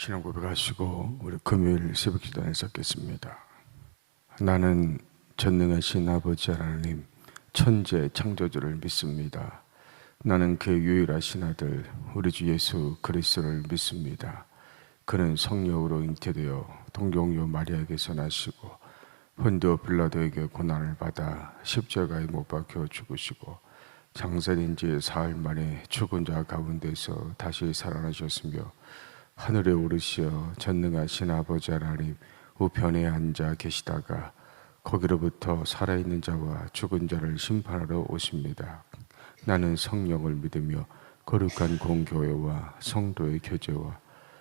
신앙 고백하시고 우리 금요일 새벽 기도에 섞겠습니다. 나는 전능하신 아버지 하나님 천재 창조주를 믿습니다. 나는 그 유일하신 아들 우리 주 예수 그리스도를 믿습니다. 그는 성령으로 잉태되어 동정녀 마리아에게서 나시고 본디오 빌라도에게 고난을 받아 십자가에 못 박혀 죽으시고 장사된 지 사흘 만에 죽은 자 가운데서 다시 살아나셨으며 하늘에 오르시어 전능하신 아버지 하나님 우편에 앉아 계시다가 거기로부터 살아있는 자와 죽은 자를 심판하러 오십니다. 나는 성령을 믿으며 거룩한 공교회와 성도의 교제와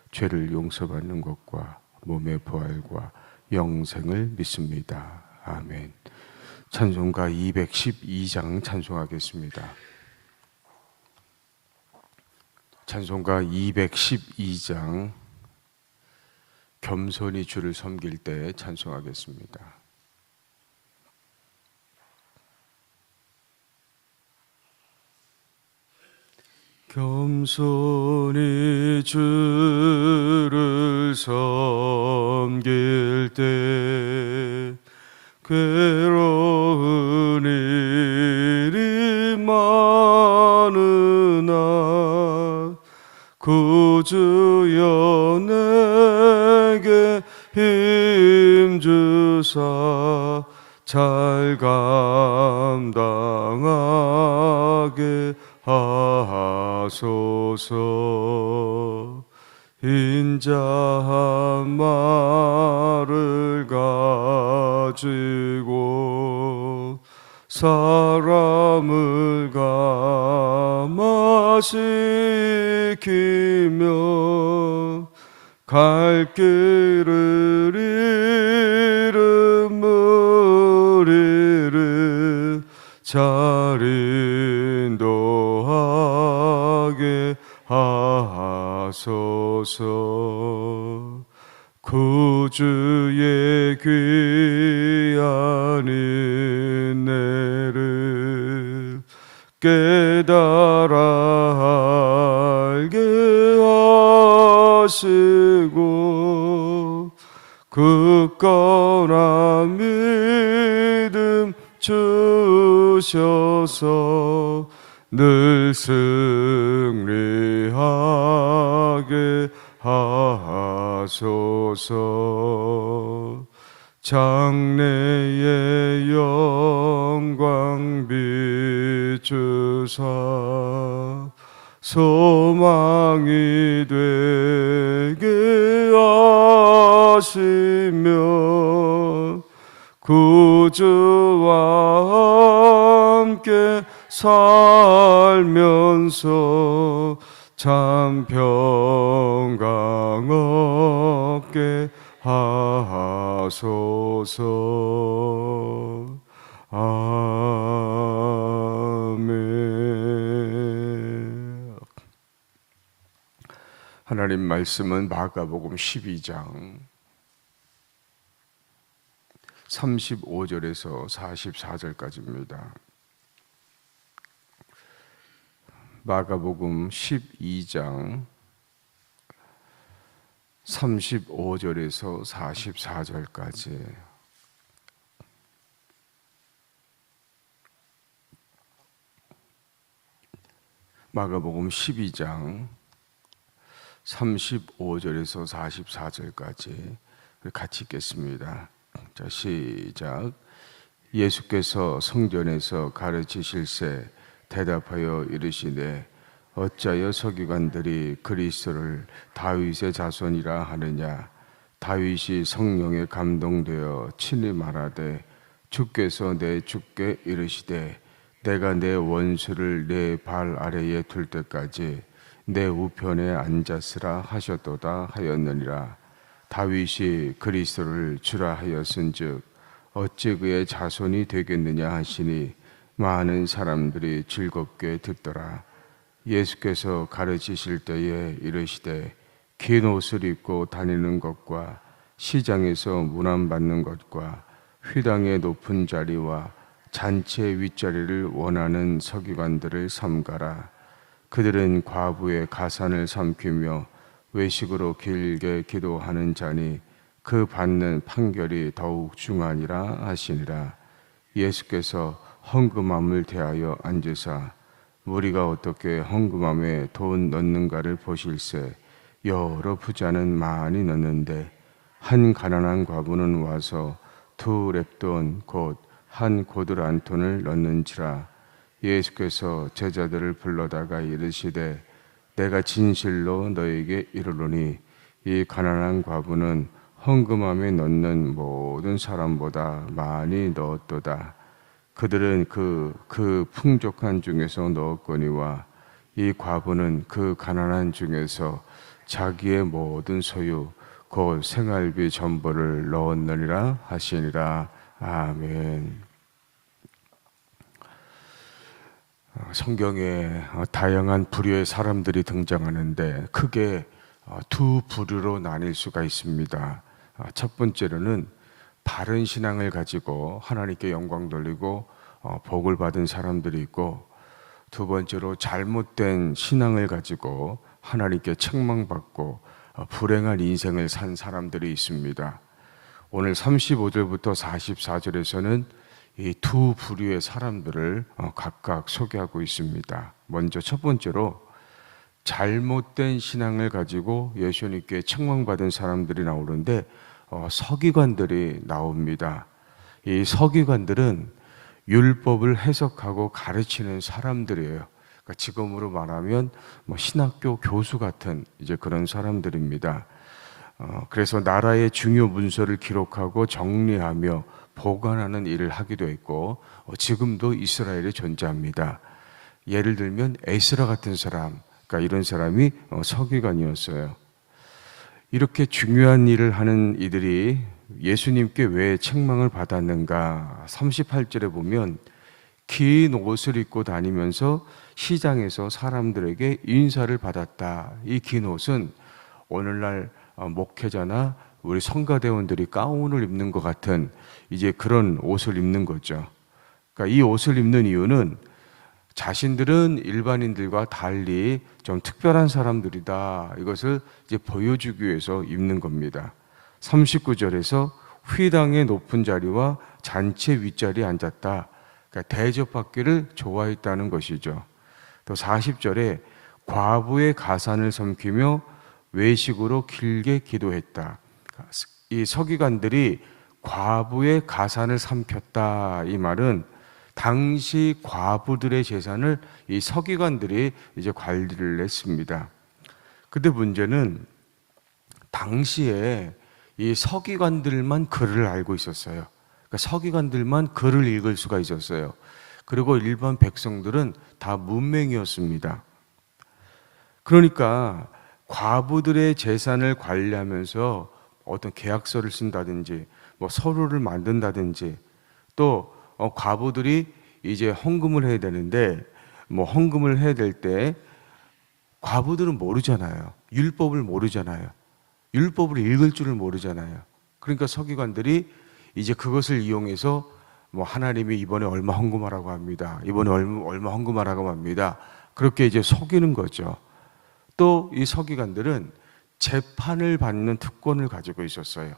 죄를 용서받는 것과 몸의 부활과 영생을 믿습니다. 아멘. 찬송가 212장 찬송하겠습니다. 찬송가 212장 겸손히 주를 섬길 때 찬송하겠습니다. 겸손히 주를 섬길 때 괴로운 일이 많으나 구주여 내게 힘주사 잘 감당하게 하소서. 인자한 말을 가지고 사람을 감화시키며 갈 길을 잃은 무리를 잘 인도하게 하소서. 구주의 귀한 인내를 깨달아 알게 하시고 굳건한 믿음 주셔서 늘 승리하게 하소서. 장래의 영광 비추사 소망이 되게 하시며 구주와 함께 살면서 참 평강 얻게 하소서. 아멘. 하나님 말씀은 마가복음 12장 35절에서 44절까지입니다. 마가복음 12장 35절에서 44절까지. 마가복음 12장 35절에서 44절까지 같이 읽겠습니다. 자, 시작. 예수께서 성전에서 가르치실새 대답하여 이르시되 어찌하여 서기관들이 그리스도를 다윗의 자손이라 하느냐. 다윗이 성령에 감동되어 친히 말하되 주께서 내 주께 이르시되 내가 내 원수를 내 발 아래에 둘 때까지 내 우편에 앉았으라 하셨도다 하였느니라. 다윗이 그리스도를 주라 하였은즉 어찌 그의 자손이 되겠느냐 하시니 많은 사람들이 즐겁게 듣더라. 예수께서 가르치실 때에 이르시되 긴 옷을 입고 다니는 것과 시장에서 문안받는 것과 회당의 높은 자리와 잔치의 윗자리를 원하는 서기관들을 삼가라. 그들은 과부의 가산을 삼키며 외식으로 길게 기도하는 자니 그 받는 판결이 더욱 중하니라 하시니라. 예수께서 헌금함을 대하여 앉으사 우리가 어떻게 헌금함에 돈 넣는가를 보실세. 여러 부자는 많이 넣는데 한 가난한 과부는 와서 2렙돈 곧 한 고들 한 톤을 넣는지라. 예수께서 제자들을 불러다가 이르시되 내가 진실로 너에게 이르노니 이 가난한 과부는 헌금함에 넣는 모든 사람보다 많이 넣었도다. 그들은 그 풍족한 중에서 넣었거니와 이 과부는 그 가난한 중에서 자기의 모든 소유 곧 생활비 전부를 넣었느니라 하시니라. 아멘. 성경에 다양한 부류의 사람들이 등장하는데 크게 두 부류로 나뉠 수가 있습니다. 첫 번째로는 바른 신앙을 가지고 하나님께 영광 돌리고 복을 받은 사람들이 있고, 두 번째로 잘못된 신앙을 가지고 하나님께 책망받고 불행한 인생을 산 사람들이 있습니다. 오늘 35절부터 44절에서는 이 두 부류의 사람들을 각각 소개하고 있습니다. 먼저 첫 번째로 잘못된 신앙을 가지고 예수님께 책망받은 사람들이 나오는데 서기관들이 나옵니다. 이 서기관들은 율법을 해석하고 가르치는 사람들이에요. 그러니까 지금으로 말하면 신학교 교수 같은 이제 그런 사람들입니다. 그래서 나라의 중요 문서를 기록하고 정리하며 보관하는 일을 하기도 했고, 지금도 이스라엘에 존재합니다. 예를 들면 에스라 같은 사람, 그러니까 이런 사람이 서기관이었어요. 이렇게 중요한 일을 하는 이들이 예수님께 왜 책망을 받았는가? 38절에 보면 긴 옷을 입고 다니면서 시장에서 사람들에게 인사를 받았다. 이 긴 옷은 오늘날 목회자나 우리 성가대원들이 가운을 입는 것 같은 이제 그런 옷을 입는 거죠. 그러니까 이 옷을 입는 이유는 자신들은 일반인들과 달리 좀 특별한 사람들이다. 이것을 이제 보여주기 위해서 입는 겁니다. 39절에서 회당의 높은 자리와 잔치 윗자리에 앉았다. 그러니까 대접받기를 좋아했다는 것이죠. 또 40절에 과부의 가산을 섬기며 외식으로 길게 기도했다. 이 서기관들이 과부의 가산을 삼켰다. 이 말은 당시 과부들의 재산을 이 서기관들이 이제 관리를 했습니다. 근데 문제는 당시에 이 서기관들만 글을 알고 있었어요. 그러니까 서기관들만 글을 읽을 수가 있었어요. 그리고 일반 백성들은 다 문맹이었습니다. 그러니까 과부들의 재산을 관리하면서 어떤 계약서를 쓴다든지 서류를 만든다든지, 또 과부들이 이제 헌금을 해야 되는데 헌금을 해야 될 때 과부들은 모르잖아요. 율법을 모르잖아요. 율법을 읽을 줄을 모르잖아요. 그러니까 서기관들이 이제 그것을 이용해서 하나님이 이번에 얼마 헌금하라고 합니다. 이번에 얼마 헌금하라고 합니다. 그렇게 이제 속이는 거죠. 또 이 서기관들은 재판을 받는 특권을 가지고 있었어요.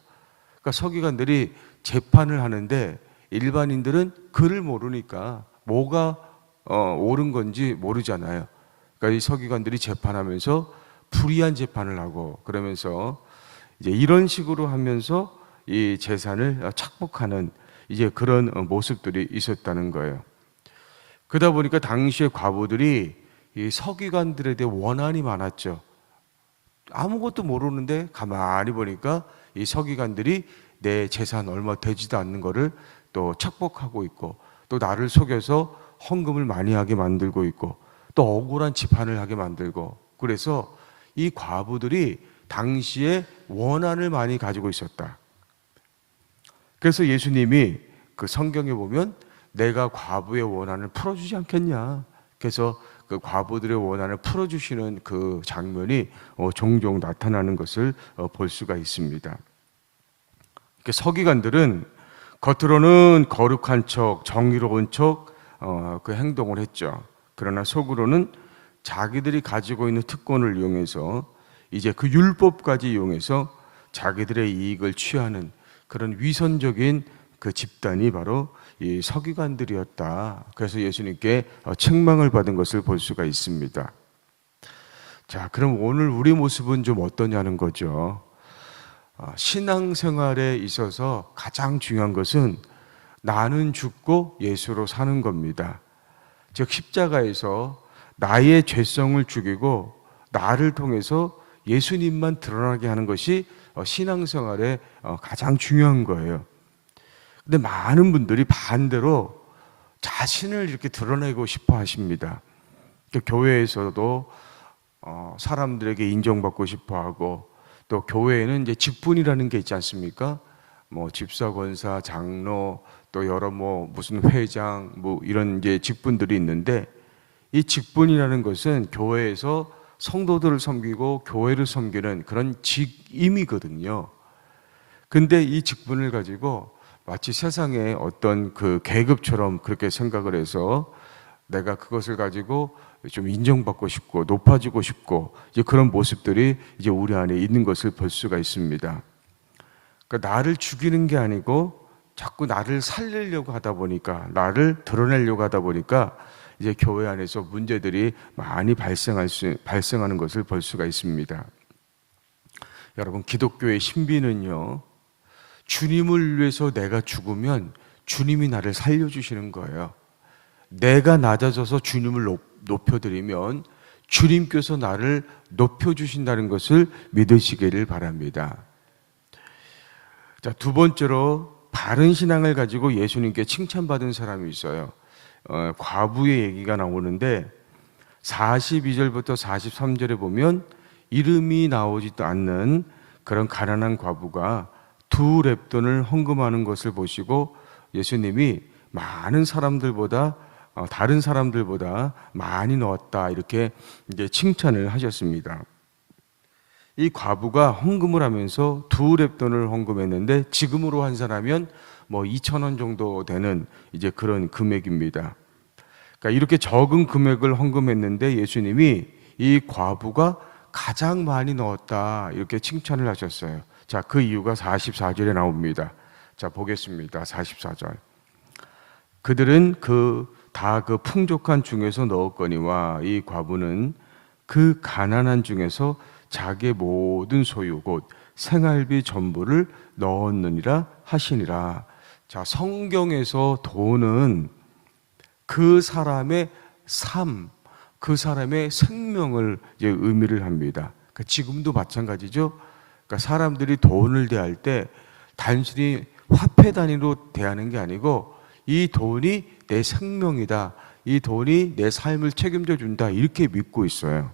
그러니까 서기관들이 재판을 하는데 일반인들은 글을 모르니까 뭐가 옳은 건지 모르잖아요. 그러니까 이 서기관들이 재판하면서 불의한 재판을 하고, 그러면서 이제 이런 식으로 하면서 이 재산을 착복하는 이제 그런 모습들이 있었다는 거예요. 그러다 보니까 당시의 과부들이 이 서기관들에 대해 원한이 많았죠. 아무것도 모르는데 가만히 보니까 이 서기관들이 내 재산 얼마 되지도 않는 거를 또 착복하고 있고, 또 나를 속여서 헌금을 많이 하게 만들고 있고, 또 억울한 재판을 하게 만들고, 그래서 이 과부들이 당시에 원한을 많이 가지고 있었다. 그래서 예수님이 그 성경에 보면 내가 과부의 원한을 풀어주지 않겠냐. 그래서 그 과부들의 원한을 풀어주시는 그 장면이 종종 나타나는 것을 볼 수가 있습니다. 서기관들은 겉으로는 거룩한 척, 정의로운 척 그 행동을 했죠. 그러나 속으로는 자기들이 가지고 있는 특권을 이용해서 이제 그 율법까지 이용해서 자기들의 이익을 취하는 그런 위선적인 그 집단이 바로 이 서기관들이었다. 그래서 예수님께 책망을 받은 것을 볼 수가 있습니다. 자, 그럼 오늘 우리 모습은 좀 어떠냐는 거죠. 신앙생활에 있어서 가장 중요한 것은 나는 죽고 예수로 사는 겁니다. 즉 십자가에서 나의 죄성을 죽이고 나를 통해서 예수님만 드러나게 하는 것이 신앙생활에 가장 중요한 거예요. 근데 많은 분들이 반대로 자신을 이렇게 드러내고 싶어 하십니다. 교회에서도 사람들에게 인정받고 싶어 하고, 또 교회에는 이제 직분이라는 게 있지 않습니까? 뭐 집사, 권사, 장로, 또 여러 무슨 회장 이런 이제 직분들이 있는데, 이 직분이라는 것은 교회에서 성도들을 섬기고 교회를 섬기는 그런 직임이거든요. 근데 이 직분을 가지고 마치 세상의 어떤 그 계급처럼 그렇게 생각을 해서 내가 그것을 가지고 좀 인정받고 싶고 높아지고 싶고 이제 그런 모습들이 이제 우리 안에 있는 것을 볼 수가 있습니다. 그러니까 나를 죽이는 게 아니고 자꾸 나를 살리려고 하다 보니까, 나를 드러내려고 하다 보니까 이제 교회 안에서 문제들이 많이 발생하는 것을 볼 수가 있습니다. 여러분, 기독교의 신비는요, 주님을 위해서 내가 죽으면 주님이 나를 살려주시는 거예요. 내가 낮아져서 주님을 높여드리면 주님께서 나를 높여주신다는 것을 믿으시기를 바랍니다. 자, 두 번째로 바른 신앙을 가지고 예수님께 칭찬받은 사람이 있어요. 과부의 얘기가 나오는데 42절부터 43절에 보면 이름이 나오지도 않는 그런 가난한 과부가 두 렙돈을 헌금하는 것을 보시고 예수님이 다른 사람들보다 많이 넣었다, 이렇게 이제 칭찬을 하셨습니다. 이 과부가 헌금을 하면서 두 렙돈을 헌금했는데 지금으로 환산하면 2,000원 정도 되는 이제 그런 금액입니다. 그러니까 이렇게 적은 금액을 헌금했는데 예수님이 이 과부가 가장 많이 넣었다, 이렇게 칭찬을 하셨어요. 자, 그 이유가 44절에 나옵니다. 자, 보겠습니다. 44절. 그들은 다 그 풍족한 중에서 넣었거니와 이 과부는 그 가난한 중에서 자기의 모든 소유 곧 생활비 전부를 넣었느니라 하시니라. 자, 성경에서 돈은 그 사람의 삶, 그 사람의 생명을 이제 의미를 합니다. 그러니까 지금도 마찬가지죠. 그러니까 사람들이 돈을 대할 때 단순히 화폐 단위로 대하는 게 아니고 이 돈이 내 생명이다, 이 돈이 내 삶을 책임져 준다, 이렇게 믿고 있어요.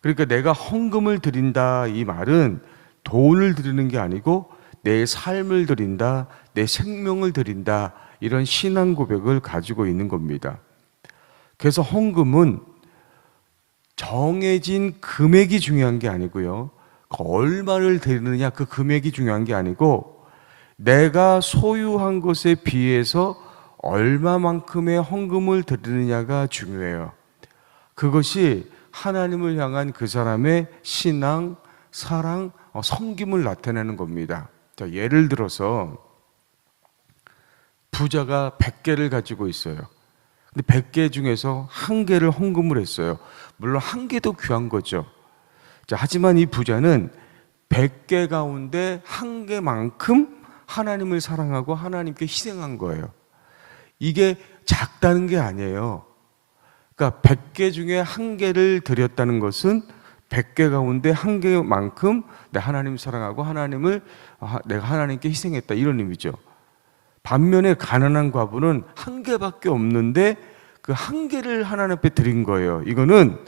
그러니까 내가 헌금을 드린다, 이 말은 돈을 드리는 게 아니고 내 삶을 드린다, 내 생명을 드린다, 이런 신앙 고백을 가지고 있는 겁니다. 그래서 헌금은 정해진 금액이 중요한 게 아니고요, 얼마를 드리느냐, 그 금액이 중요한 게 아니고 내가 소유한 것에 비해서 얼마만큼의 헌금을 드리느냐가 중요해요. 그것이 하나님을 향한 그 사람의 신앙, 사랑, 섬김을 나타내는 겁니다. 자, 예를 들어서 부자가 100개를 가지고 있어요. 근데 100개 중에서 1개를 헌금을 했어요. 물론 1개도 귀한 거죠. 자, 하지만 이 부자는 100개 가운데 1개만큼 하나님을 사랑하고 하나님께 희생한 거예요. 이게 작다는 게 아니에요. 그러니까 100개 중에 1개를 드렸다는 것은 100개 가운데 1개만큼 내가 하나님 사랑하고 내가 하나님께 희생했다, 이런 의미죠. 반면에 가난한 과부는 1개밖에 없는데 그 1개를 하나님 앞에 드린 거예요. 이거는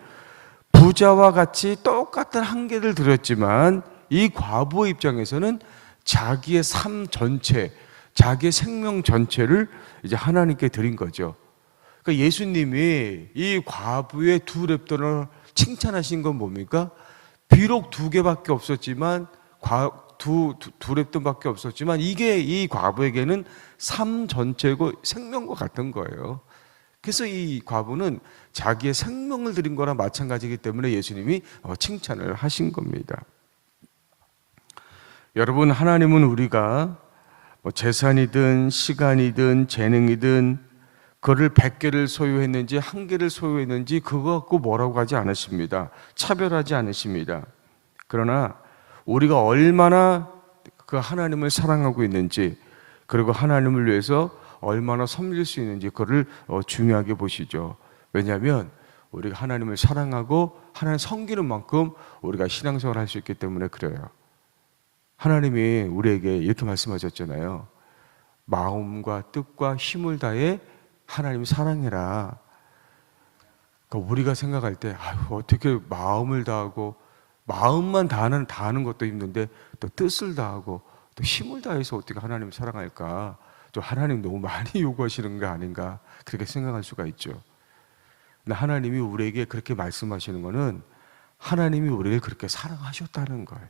부자와 같이 똑같은 1개를 드렸지만 이 과부의 입장에서는 자기의 삶 전체, 자기의 생명 전체를 이제 하나님께 드린 거죠. 그러니까 예수님이 이 과부의 두 렙돈을 칭찬하신 건 뭡니까? 비록 2개밖에 없었지만, 두 렙돈밖에 없었지만 이게 이 과부에게는 삶 전체고 생명과 같은 거예요. 그래서 이 과부는 자기의 생명을 드린 거나 마찬가지이기 때문에 예수님이 칭찬을 하신 겁니다. 여러분, 하나님은 우리가 재산이든 시간이든 재능이든 그를 100개를 소유했는지 1개를 소유했는지 그거 갖고 뭐라고 하지 않으십니다. 차별하지 않으십니다. 그러나 우리가 얼마나 그 하나님을 사랑하고 있는지, 그리고 하나님을 위해서 얼마나 섬길 수 있는지 그거를 중요하게 보시죠. 왜냐하면 우리가 하나님을 사랑하고 하나님 섬기는 만큼 우리가 신앙생활을 할 수 있기 때문에 그래요. 하나님이 우리에게 이렇게 말씀하셨잖아요. 마음과 뜻과 힘을 다해 하나님 사랑해라. 그러니까 우리가 생각할 때 어떻게 마음을 다하고, 마음만 다하는 것도 힘든데 또 뜻을 다하고 또 힘을 다해서 어떻게 하나님 사랑할까? 또 하나님 너무 많이 요구하시는 거 아닌가? 그렇게 생각할 수가 있죠. 근데 하나님이 우리에게 그렇게 말씀하시는 거는 하나님이 우리를 그렇게 사랑하셨다는 거예요.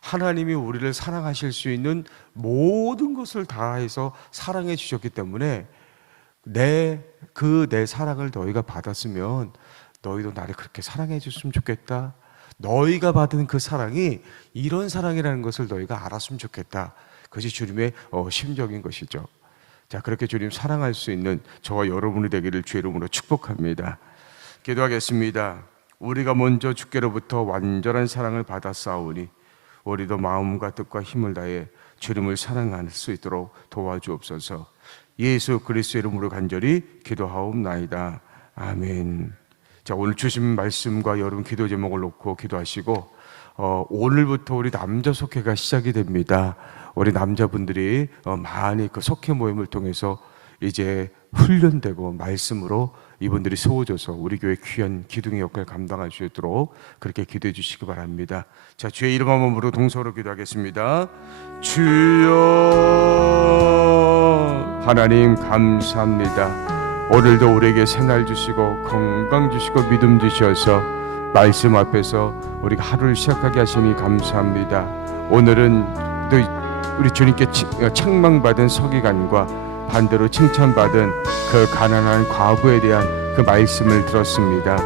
하나님이 우리를 사랑하실 수 있는 모든 것을 다해서 사랑해 주셨기 때문에 내 사랑을 너희가 받았으면 너희도 나를 그렇게 사랑해 줬으면 좋겠다. 너희가 받은 그 사랑이 이런 사랑이라는 것을 너희가 알았으면 좋겠다. 그것이 주님의 심정인 것이죠. 자, 그렇게 주님 사랑할 수 있는 저와 여러분이 되기를 주의 이름으로 축복합니다. 기도하겠습니다. 우리가 먼저 주께로부터 완전한 사랑을 받았사오니 우리도 마음과 뜻과 힘을 다해 주님을 사랑할 수 있도록 도와주옵소서. 예수 그리스도의 이름으로 간절히 기도하옵나이다. 아멘. 자, 오늘 주신 말씀과 여러분 기도 제목을 놓고 기도하시고, 오늘부터 우리 남자 속회가 시작이 됩니다. 우리 남자분들이 많이 그 속회 모임을 통해서 이제 훈련되고 말씀으로 이분들이 세워져서 우리 교회 귀한 기둥의 역할을 감당할 수 있도록 그렇게 기도해 주시기 바랍니다. 자, 주의 이름 한번 부르고 동서로 기도하겠습니다. 주여, 하나님 감사합니다. 오늘도 우리에게 생활 주시고 건강 주시고 믿음 주셔서 말씀 앞에서 우리가 하루를 시작하게 하시니 감사합니다. 오늘은 또 우리 주님께 책망받은 서기관과 반대로 칭찬받은 그 가난한 과부에 대한 그 말씀을 들었습니다.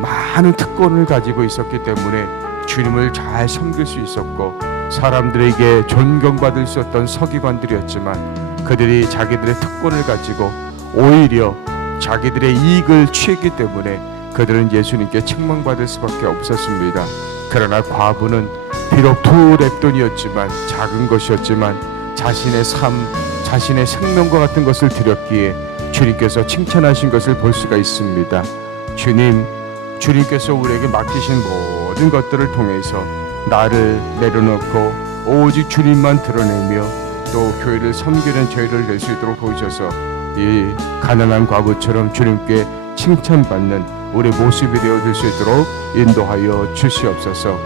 많은 특권을 가지고 있었기 때문에 주님을 잘 섬길 수 있었고 사람들에게 존경받을 수 있었던 서기관들이었지만 그들이 자기들의 특권을 가지고 오히려 자기들의 이익을 취했기 때문에 그들은 예수님께 책망받을 수밖에 없었습니다. 그러나 과부는 비록 두 렙돈이었지만, 작은 것이었지만 자신의 삶, 자신의 생명과 같은 것을 드렸기에 주님께서 칭찬하신 것을 볼 수가 있습니다. 주님께서 우리에게 맡기신 모든 것들을 통해서 나를 내려놓고 오직 주님만 드러내며 또 교회를 섬기는 저희를 낼 수 있도록 도우셔서 이 가난한 과부처럼 주님께 칭찬받는 우리 모습이 되어줄 수 있도록 인도하여 주시옵소서.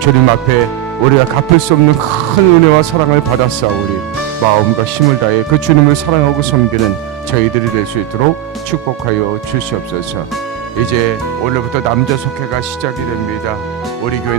주님 앞에 우리가 갚을 수 없는 큰 은혜와 사랑을 받았사오니 마음과 힘을 다해 그 주님을 사랑하고 섬기는 저희들이 될 수 있도록 축복하여 주시옵소서. 이제 오늘부터 남자 속회가 시작이 됩니다. 우리 교회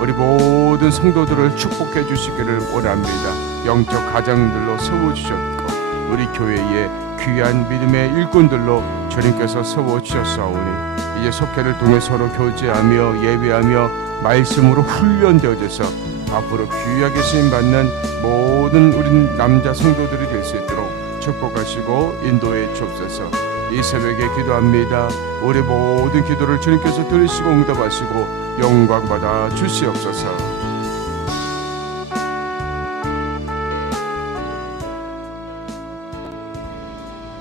우리 모든 성도들을 축복해 주시기를 원합니다. 영적 가장들로 세워주셨고 우리 교회의 귀한 믿음의 일꾼들로 주님께서 세워주셨사오니 이제 속회를 통해 서로 교제하며 예배하며 말씀으로 훈련되어져서 앞으로 귀하게 쓰임받는 모든 우리 남자 성도들이 될 수 있도록 축복하시고 인도해 주옵소서. 이 새벽에 기도합니다. 우리 모든 기도를 주님께서 들으시고 응답하시고 영광 받아 주시옵소서.